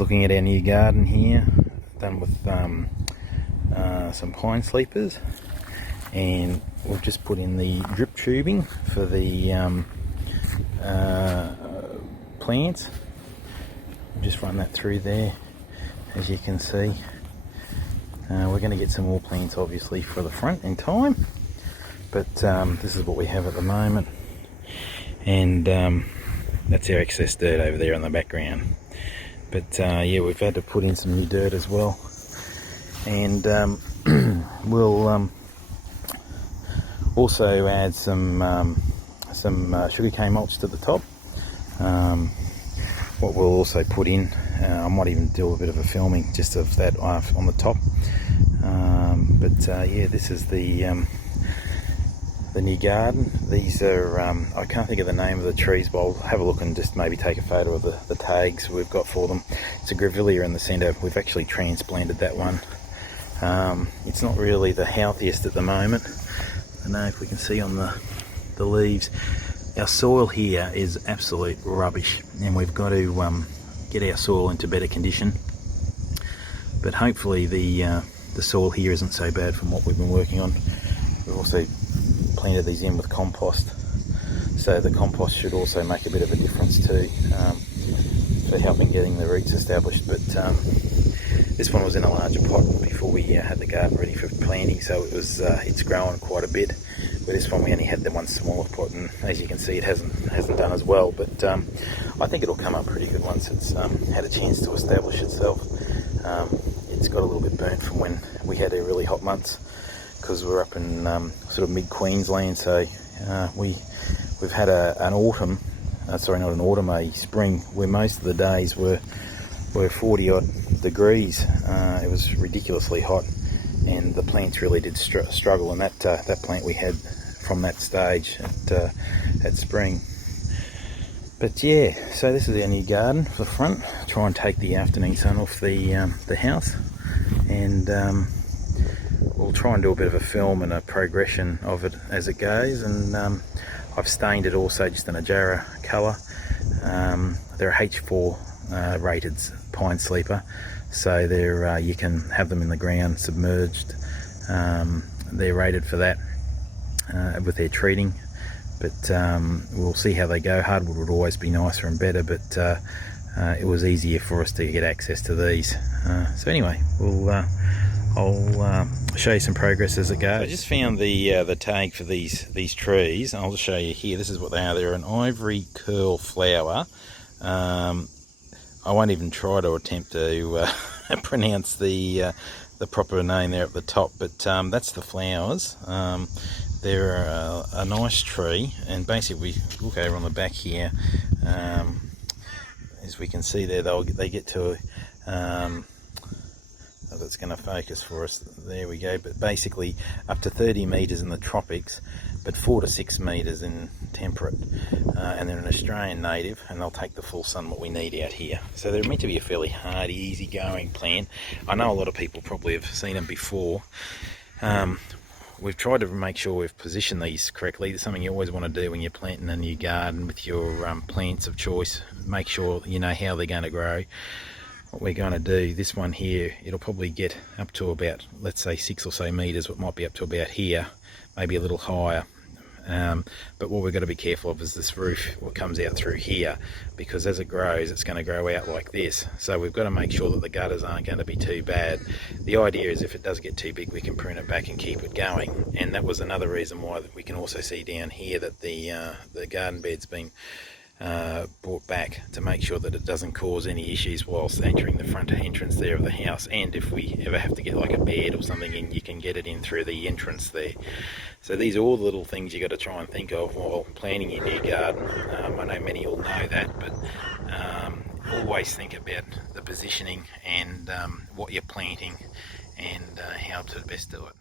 looking at our new garden here, done with some pine sleepers, and we've just put in the drip tubing for the plants. Just run that through there, as you can see. We're going to get some more plants obviously for the front in time, but this is what we have at the moment, and that's our excess dirt over there in the background. But yeah, we've had to put in some new dirt as well, and we'll also add some sugarcane mulch to the top. What we'll also put in, I might even do a bit of a filming just of that on the top. Yeah, this is the new garden. These are, I can't think of the name of the trees, but I'll have a look and just maybe take a photo of the tags we've got for them. It's a grevillea in the centre. We've actually transplanted that one. It's not really the healthiest at the moment. I don't know if we can see on the leaves. Our soil here is absolute rubbish, and we've got to get our soil into better condition. But hopefully the soil here isn't so bad from what we've been working on. We've also planted these in with compost, so the compost should also make a bit of a difference too, for helping getting the roots established. But this one was in a larger pot before we had the garden ready for planting, so it was it's grown quite a bit. With this one we only had the one smaller pot, and as you can see it hasn't done as well, but I think it'll come up pretty good once it's had a chance to establish itself. It's got a little bit burnt from when we had our really hot months, because we're up in sort of mid-Queensland, so we've had an autumn, sorry, not an autumn, a spring, where most of the days were 40 odd degrees. It was ridiculously hot, and the plants really did struggle, and that plant we had from that stage at spring. But yeah, so this is our new garden for the front. Try and take the afternoon sun off the house, and we'll try and do a bit of a film and a progression of it as it goes. And I've stained it also just in a Jarrah colour. They're a H4 rated pine sleeper, so they're you can have them in the ground submerged. They're rated for that with their treating, but we'll see how they go. Hardwood would always be nicer and better, but it was easier for us to get access to these. So anyway, I'll show you some progress as it goes. So I just found the tag for these trees. I'll just show you here. This is what they are. They're an ivory curl flower. I won't even try to attempt to pronounce the proper name there at the top, but that's the flowers. They're a nice tree, and basically, we look over on the back here, as we can see there, they get to that's going to focus for us. There we go. But basically up to 30 metres in the tropics, but 4 to 6 metres in temperate, and they're an Australian native, and they'll take the full sun what we need out here. So they're meant to be a fairly hardy, easy going plant. I know a lot of people probably have seen them before. We've tried to make sure we've positioned these correctly. There's something you always want to do when you're planting a new garden with your plants of choice. Make sure you know how they're going to grow. What we're going to do, this one here, it'll probably get up to about, let's say 6 or so metres, what might be up to about here, maybe a little higher. But what we've got to be careful of is this roof, what comes out through here, because as it grows, it's going to grow out like this. So we've got to make sure that the gutters aren't going to be too bad. The idea is if it does get too big, we can prune it back and keep it going. And that was another reason why we can also see down here that the garden bed's been brought back, to make sure that it doesn't cause any issues whilst entering the front entrance there of the house. And if we ever have to get like a bed or something in, you can get it in through the entrance there. So these are all the little things you got to try and think of while planning your new garden. I know many will know that, but always think about the positioning and what you're planting, and how to best do it.